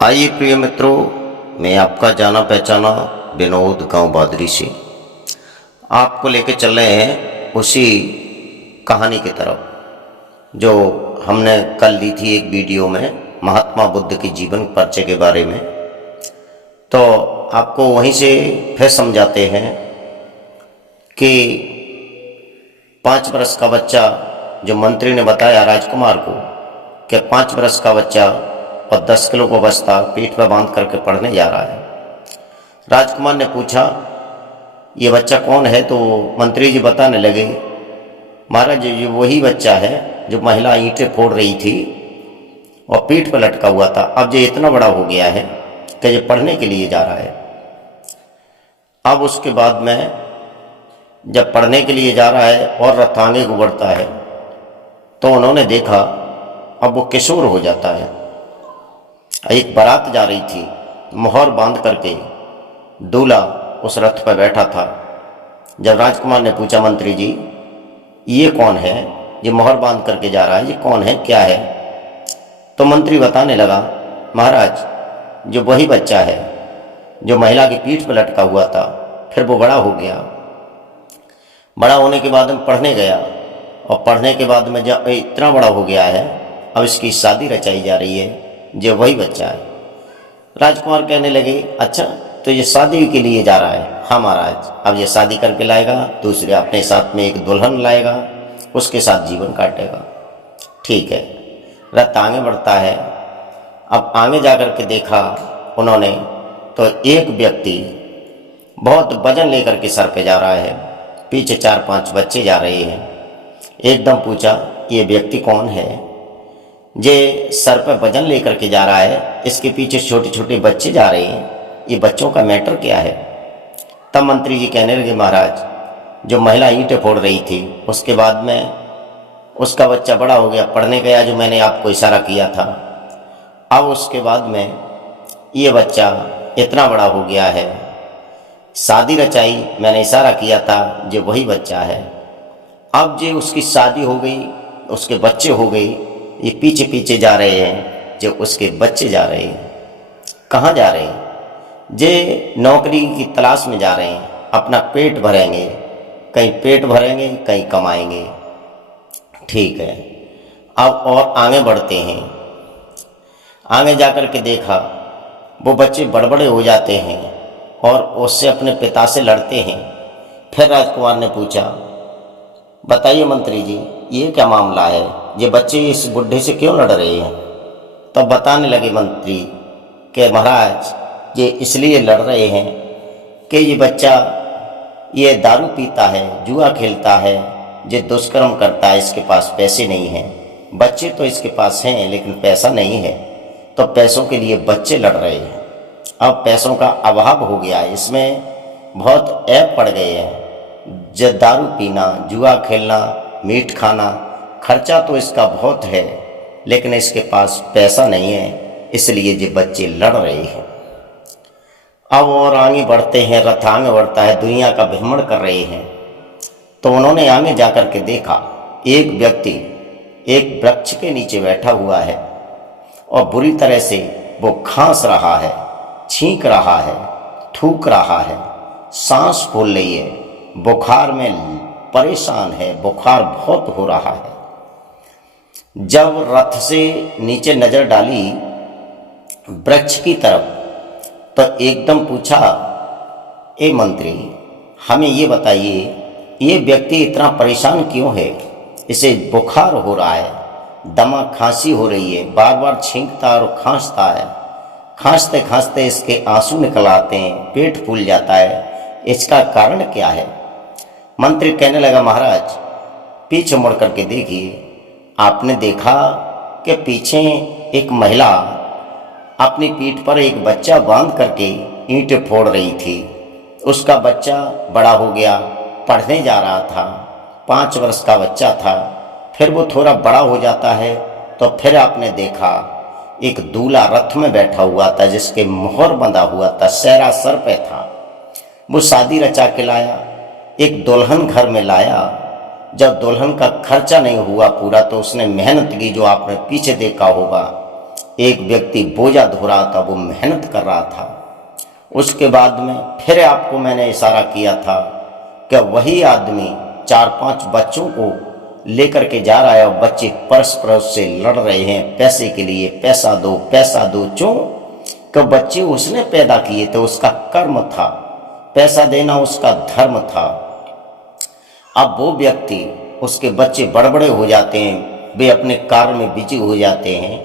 आइए प्रिय मित्रों, मैं आपका जाना पहचाना विनोद गांव बादरी से आपको लेके चल रहे हैं उसी कहानी की तरफ जो हमने कल दी थी एक वीडियो में महात्मा बुद्ध के जीवन परिचय के बारे में। तो आपको वहीं से फिर समझाते हैं कि 5 वर्ष का बच्चा, जो मंत्री ने बताया राजकुमार को कि 5 वर्ष का बच्चा और 10 किलो को बस्ता पीठ पर बांध करके पढ़ने जा रहा है। राजकुमार ने पूछा, ये बच्चा कौन है? तो मंत्री जी बताने लगे, महाराज ये वही बच्चा है जो महिला ईंटें फोड़ रही थी और पीठ पर लटका हुआ था। अब ये इतना बड़ा हो गया है कि ये पढ़ने के लिए जा रहा है। अब उसके बाद में जब पढ़ने के लिए जा रहा है और रथ आगे को बढ़ता है तो उन्होंने देखा अब वो किशोर हो जाता है। एक बारात जा रही थी, मोहर बांध करके दूल्हा उस रथ पर बैठा था। जब राजकुमार ने पूछा, मंत्री जी ये कौन है, ये मोहर बांध करके जा रहा है, ये कौन है, क्या है? तो मंत्री बताने लगा, महाराज जो वही बच्चा है जो महिला की पीठ पर लटका हुआ था, फिर वो बड़ा हो गया। बड़ा होने के बाद में पढ़ने गया और पढ़ने के बाद में जब इतना बड़ा हो गया है, अब इसकी शादी रचाई जा रही है, जो वही बच्चा है। राजकुमार कहने लगे, अच्छा तो ये शादी के लिए जा रहा है? हाँ महाराज, अब ये शादी करके लाएगा, दूसरे अपने साथ में एक दुल्हन लाएगा, उसके साथ जीवन काटेगा। ठीक है। रथ आगे बढ़ता है। अब आगे जा कर के देखा उन्होंने तो एक व्यक्ति बहुत वजन लेकर के सर पे जा रहा है, पीछे 4-5 बच्चे जा रहे हैं। एकदम पूछा, ये व्यक्ति कौन है? जे सर पर वजन लेकर के जा रहा है, इसके पीछे छोटे छोटे बच्चे जा रहे हैं, ये बच्चों का मैटर क्या है? तब मंत्री जी कहने लगे, महाराज जो महिला ईंटें फोड़ रही थी उसके बाद में उसका बच्चा बड़ा हो गया, पढ़ने गया, जो मैंने आपको इशारा किया था। अब उसके बाद में ये बच्चा इतना बड़ा हो गया है, शादी रचाई, मैंने इशारा किया था, जो वही बच्चा है। अब जो उसकी शादी हो गई, उसके बच्चे हो गए, ये पीछे पीछे जा रहे हैं, जो उसके बच्चे जा रहे हैं। कहाँ जा रहे हैं? जे नौकरी की तलाश में जा रहे हैं, अपना पेट भरेंगे, कहीं पेट भरेंगे कहीं कमाएंगे। ठीक है। अब और आगे बढ़ते हैं। आगे जाकर के देखा वो बच्चे बड़बड़े हो जाते हैं और उससे अपने पिता से लड़ते हैं। फिर राजकुमार ने पूछा, बताइए मंत्री जी ये क्या मामला है, ये बच्चे इस बुढ़े से क्यों लड़ रहे हैं? तब बताने लगे मंत्री कि महाराज ये इसलिए लड़ रहे हैं कि ये बच्चा ये दारू पीता है, जुआ खेलता है, ये दुष्कर्म करता है, इसके पास पैसे नहीं हैं। बच्चे तो इसके पास हैं लेकिन पैसा नहीं है, तो पैसों के लिए बच्चे लड़ रहे हैं। अब पैसों का अभाव हो गया है, इसमें बहुत ऐप पड़ गए हैं। जो दारू पीना, जुआ खेलना, मीट खाना, खर्चा तो इसका बहुत है लेकिन इसके पास पैसा नहीं है, इसलिए ये बच्चे लड़ रहे हैं। अब और आगे बढ़ते हैं, रथ आगे बढ़ता है, दुनिया का भ्रमण कर रहे हैं। तो उन्होंने आगे जाकर के देखा एक व्यक्ति एक वृक्ष के नीचे बैठा हुआ है और बुरी तरह से वो खांस रहा है, छींक रहा है, थूक रहा है, सांस फूल रही है, बुखार में परेशान है, बुखार बहुत हो रहा है। जब रथ से नीचे नजर डाली वृक्ष की तरफ तो एकदम पूछा, ए मंत्री हमें ये बताइए ये व्यक्ति इतना परेशान क्यों है? इसे बुखार हो रहा है, दमा खांसी हो रही है, बार बार छींकता और खांसता है, खांसते खांसते इसके आंसू निकल आते हैं, पेट फूल जाता है, इसका कारण क्या है? मंत्री कहने लगा, महाराज पीछे मुड़ करके देखिए। आपने देखा कि पीछे एक महिला अपनी पीठ पर एक बच्चा बांध करके ईंटें फोड़ रही थी। उसका बच्चा बड़ा हो गया, पढ़ने जा रहा था, 5 वर्ष का बच्चा था। फिर वो थोड़ा बड़ा हो जाता है तो फिर आपने देखा एक दूल्हा रथ में बैठा हुआ था जिसके मोहर बंधा हुआ था, सेहरा सर पे था। वो शादी रचा के लाया, एक दुल्हन घर में लाया। जब दुल्हन का खर्चा नहीं हुआ पूरा तो उसने मेहनत की, जो आपने पीछे देखा होगा, एक व्यक्ति बोझा धो रहा था, वो मेहनत कर रहा था। उसके बाद में फिर आपको मैंने इशारा किया था कि वही आदमी 4-5 बच्चों को लेकर के जा रहा है और बच्चे परस्पर उससे लड़ रहे हैं पैसे के लिए, पैसा दो पैसा दो। क्यों? कि बच्चे उसने पैदा किए थे, उसका कर्म था, पैसा देना उसका धर्म था। अब वो व्यक्ति, उसके बच्चे बड़े बड़े हो जाते हैं, वे अपने कार्य में बिजी हो जाते हैं,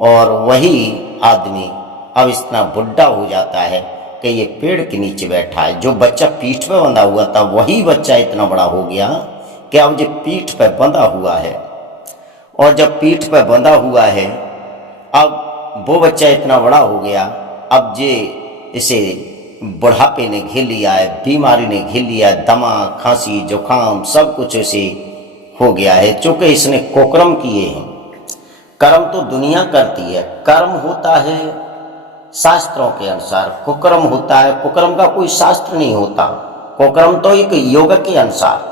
और वही आदमी अब इतना बुढ़ा हो जाता है कि ये पेड़ के नीचे बैठा है। जो बच्चा पीठ पे बंधा हुआ था, वही बच्चा इतना बड़ा हो गया कि अब जो पीठ पे बंधा हुआ है, और जब पीठ पे बंधा हुआ है, अब वो बच्चा इतना बड़ा हो गया, अब जे इसे बुढ़ापे ने घेर लिया है, बीमारी ने घेर लिया है, दमा, खांसी, जुकाम सब कुछ उसे हो गया है, चूँकि इसने कुकर्म किए हैं। कर्म तो दुनिया करती है, कर्म होता है शास्त्रों के अनुसार, कुकर्म होता है, कुकर्म का कोई शास्त्र नहीं होता। कुकर्म तो एक योग के अनुसार,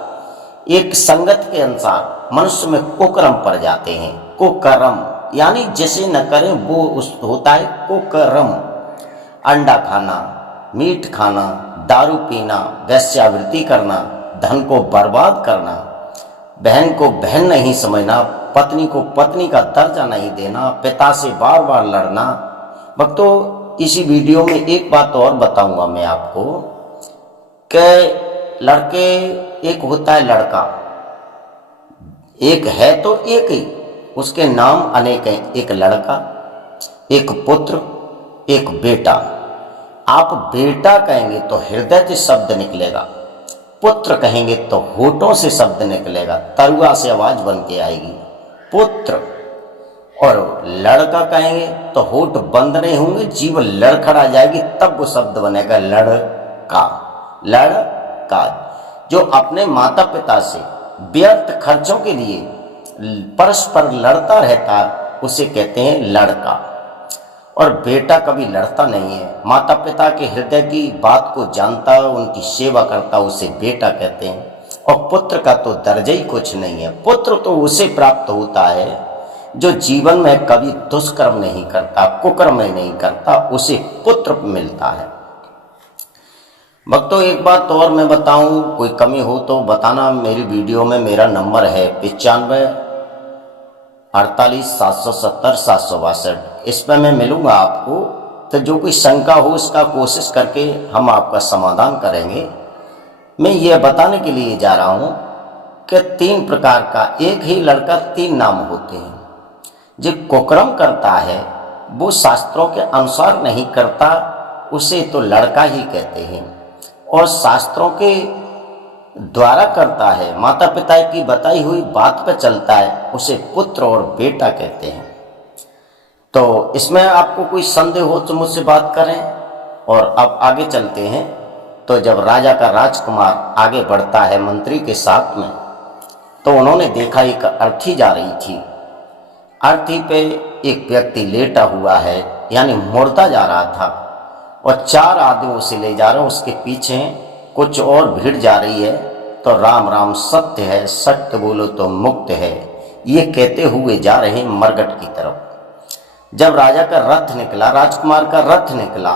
एक संगत के अनुसार मनुष्य में कुकर्म पड़ जाते हैं। कुकर्म यानी जिसे न करें वो उस होता है कुकर्म। अंडा खाना, मीट खाना, दारू पीना, वेश्यावृत्ति करना, धन को बर्बाद करना, बहन को बहन नहीं समझना, पत्नी को पत्नी का दर्जा नहीं देना, पिता से बार बार लड़ना। भक्तों, इसी वीडियो में एक बात और बताऊंगा मैं आपको कि लड़के, एक होता है लड़का, एक है तो एक ही, उसके नाम अनेक हैं। एक लड़का, एक पुत्र, एक बेटा। आप बेटा कहेंगे तो हृदय से शब्द निकलेगा, पुत्र कहेंगे तो होठों से शब्द निकलेगा, तरुआ से आवाज बन के आएगी पुत्र। और लड़का कहेंगे तो होठ बंद नहीं होंगे, जीव लड़खड़ा जाएगी, तब वो शब्द बनेगा लड़का। लड़का जो अपने माता पिता से व्यर्थ खर्चों के लिए परस्पर लड़ता रहता, उसे कहते हैं लड़का। और बेटा कभी लड़ता नहीं है, माता पिता के हृदय की बात को जानता, उनकी सेवा करता, उसे बेटा कहते हैं। और पुत्र का तो दर्जा ही कुछ नहीं है। पुत्र तो उसे प्राप्त होता है जो जीवन में कभी दुष्कर्म नहीं करता, कुकर्म नहीं करता, उसे पुत्र मिलता है। भक्तों, एक बात और मैं बताऊं, कोई कमी हो तो बताना। मेरी वीडियो में मेरा नंबर है 95 48 770 762। इस पर मैं मिलूंगा आपको, तो जो कोई शंका हो इसका कोशिश करके हम आपका समाधान करेंगे। मैं ये बताने के लिए जा रहा हूँ कि 3 प्रकार का, एक ही लड़का 3 नाम होते हैं। जो कुकर्म करता है वो शास्त्रों के अनुसार नहीं करता, उसे तो लड़का ही कहते हैं। और शास्त्रों के द्वारा करता है, माता पिता की बताई हुई बात पर चलता है, उसे पुत्र और बेटा कहते हैं। तो इसमें आपको कोई संदेह हो तो मुझसे बात करें। और अब आगे चलते हैं। तो जब राजा का राजकुमार आगे बढ़ता है मंत्री के साथ में, तो उन्होंने देखा एक अर्थी जा रही थी। अर्थी पे एक व्यक्ति लेटा हुआ है, यानी मुर्दा जा रहा था, और 4 आदमी उसे ले जा रहे हैं। उसके पीछे कुछ और भीड़ जा रही है। तो राम राम सत्य है, सत्य बोलो तो मुक्त है, ये कहते हुए जा रहे हैं मरघट की तरफ। जब राजा का रथ निकला, राजकुमार का रथ निकला,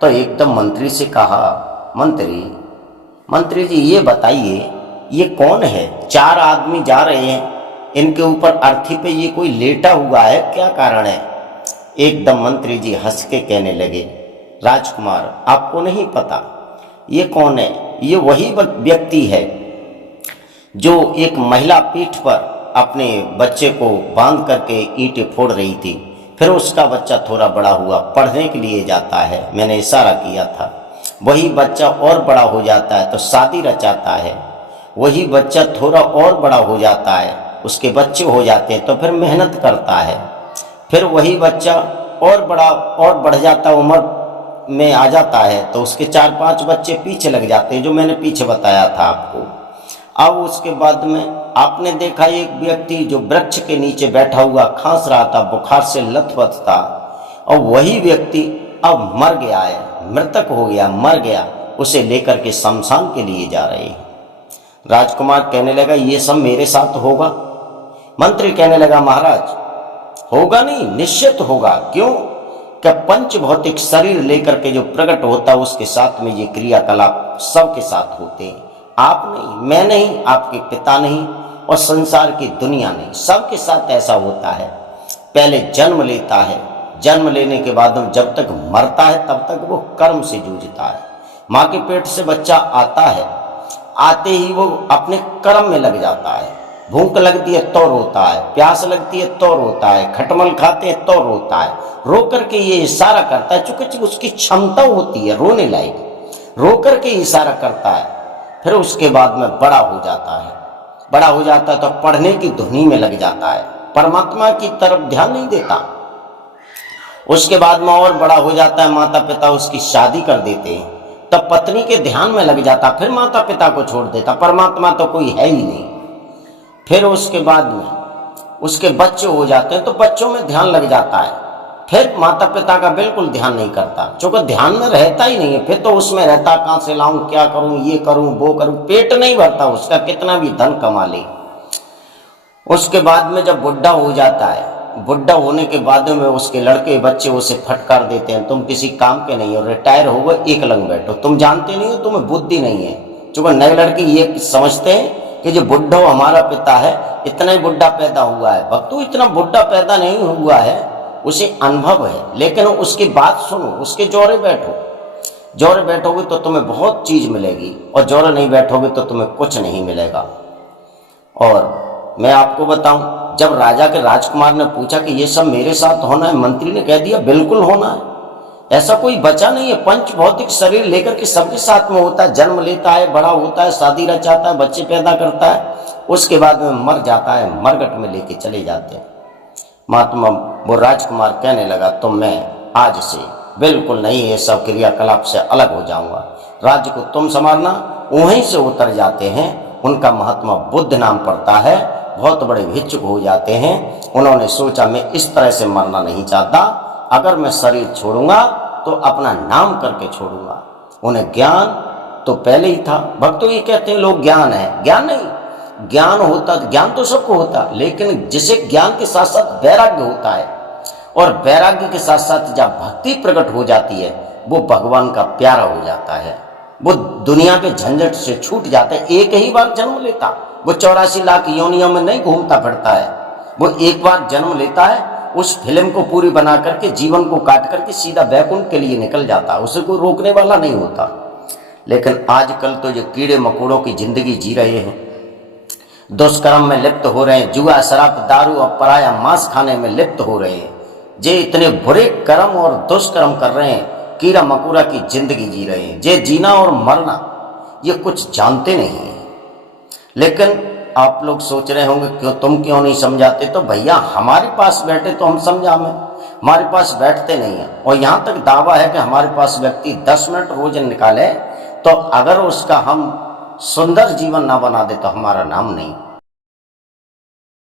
तो एकदम मंत्री से कहा, मंत्री जी ये बताइए ये कौन है? 4 आदमी जा रहे हैं, इनके ऊपर अर्थी पे ये कोई लेटा हुआ है, क्या कारण है? एकदम मंत्री जी हंस के कहने लगे, राजकुमार आपको नहीं पता ये कौन है? ये वही व्यक्ति है जो एक महिला पीठ पर अपने बच्चे को बांध करके ईंटें फोड़ रही थी। फिर उसका बच्चा थोड़ा बड़ा हुआ, पढ़ने के लिए जाता है, मैंने इशारा किया था। वही बच्चा और बड़ा हो जाता है तो शादी रचाता है। वही बच्चा थोड़ा और बड़ा हो जाता है, उसके बच्चे हो जाते हैं तो फिर मेहनत करता है। फिर वही बच्चा और बड़ा और बढ़ जाता, उम्र में आ जाता है, तो उसके 4-5 बच्चे पीछे लग जाते हैं, जो मैंने पीछे बताया था आपको। अब उसके बाद में आपने देखा एक व्यक्ति जो वृक्ष के नीचे बैठा हुआ खांस रहा था, बुखार से लथपथ था, और वही व्यक्ति अब मर गया है, मृतक हो गया, मर गया। उसे लेकर के शमशान के लिए जा रहे हैं। राजकुमार कहने लगा ये सब मेरे साथ होगा। मंत्री कहने लगा महाराज होगा नहीं, निश्चित होगा। क्यों? कि पंच भौतिक शरीर लेकर के जो प्रकट होता है उसके साथ में ये क्रियाकलाप सबके साथ होते हैं। आप नहीं, मैं नहीं, आपके पिता नहीं और संसार की दुनिया नहीं, सबके साथ ऐसा होता है। पहले जन्म लेता है, जन्म लेने के बाद जब तक मरता है तब तक वो कर्म से जूझता है। माँ के पेट से बच्चा आता है, आते ही वो अपने कर्म में लग जाता है। भूख लगती है तो रोता है, प्यास लगती है तो रोता है, खटमल खाते हैं तो रोता है। रो करके ये इशारा करता है, चूंकि उसकी क्षमता होती है रोने लायक, रो करके इशारा करता है। फिर उसके बाद में बड़ा हो जाता है, बड़ा हो जाता है तो पढ़ने की धुनी में लग जाता है, परमात्मा की तरफ ध्यान नहीं देता। उसके बाद में और बड़ा हो जाता है, माता पिता उसकी शादी कर देते हैं, तब पत्नी के ध्यान में लग जाता, फिर माता पिता को छोड़ देता, परमात्मा तो कोई है ही नहीं। फिर उसके बाद में उसके बच्चे हो जाते हैं तो बच्चों में ध्यान लग जाता है, फिर माता पिता का बिल्कुल ध्यान नहीं करता, चूंकि ध्यान में रहता ही नहीं है। फिर तो उसमें रहता, कहाँ से लाऊं, क्या करूं, ये करूं, वो करूं, पेट नहीं भरता उसका, कितना भी धन कमा ले। उसके बाद में जब बुढ़ा हो जाता है, बुढ़ा होने के बाद में उसके लड़के बच्चे उसे फटकार देते हैं, तुम किसी काम के नहीं हो, रिटायर हो गए, एक लंग बैठो, तुम जानते नहीं हो, तुम्हें बुद्धि नहीं है। चूंकि नए लड़के ये समझते हैं कि जो बुढ़ा हमारा पिता है, इतना ही बुढ़ा पैदा हुआ है। भक्तों, इतना बुढ़ा पैदा नहीं हुआ है, उसे अनुभव है, लेकिन उसकी बात सुनो, उसके जोरे बैठो। जोरे बैठोगे तो तुम्हें बहुत चीज मिलेगी, और जोरे नहीं बैठोगे तो तुम्हें कुछ नहीं मिलेगा। और मैं आपको बताऊं, जब राजा के राजकुमार ने पूछा कि ये सब मेरे साथ होना है, मंत्री ने कह दिया बिल्कुल होना है, ऐसा कोई बचा नहीं है। पंच भौतिक शरीर लेकर के सबके साथ में होता है, जन्म लेता है, बड़ा होता है, शादी रचाता है, बच्चे पैदा करता है, उसके बाद में मर जाता है, मरघट में लेके चले जाते हैं। महात्मा वो राजकुमार कहने लगा, तो मैं आज से बिल्कुल नहीं, ये सब क्रियाकलाप से अलग हो जाऊंगा, राज्य को तुम संभालना। वहीं से उतर जाते हैं। उनका महात्मा बुद्ध नाम पड़ता है, बहुत बड़े भिक्षुक हो जाते हैं। उन्होंने सोचा मैं इस तरह से मरना नहीं चाहता, अगर मैं शरीर छोड़ूंगा तो अपना नाम करके छोड़ूंगा। उन्हें ज्ञान तो पहले ही था। भक्तों, ये कहते हैं लोग ज्ञान है, ज्ञान नहीं, ज्ञान होता, ज्ञान तो सबको होता, लेकिन जिसे ज्ञान के साथ साथ वैराग्य होता है, और वैराग्य के साथ साथ जब भक्ति प्रकट हो जाती है, वो भगवान का प्यारा हो जाता है, वो दुनिया के झंझट से छूट जाता है। एक ही बार जन्म लेता, वो 84 लाख योनियों में नहीं घूमता फिरता है, वो एक बार जन्म लेता है, उस फिल्म को पूरी बना करके, जीवन को काट करके सीधा वैकुंठ के लिए निकल जाता, उसे कोई रोकने वाला नहीं होता। लेकिन आजकल तो जो कीड़े मकोड़ों की जिंदगी जी रहे हैं, दुष्कर्म में लिप्त हो रहे हैं, जुआ, शराब, दारू और पराया मांस खाने में लिप्त हो रहे हैं, जे इतने बुरे कर्म और दुष्कर्म कर रहे हैं, कीड़ा मकोड़ा की जिंदगी जी रहे हैं, जे जीना और मरना ये कुछ जानते नहीं हैं। लेकिन आप लोग सोच रहे होंगे क्यों, तुम क्यों नहीं समझाते? तो भैया, हमारे पास बैठे तो हम समझावें, हमारे पास बैठते नहीं है। और यहाँ तक दावा है कि हमारे पास व्यक्ति 10 मिनट रोज निकाले, तो अगर उसका हम सुंदर जीवन ना बना दे तो हमारा नाम नहीं।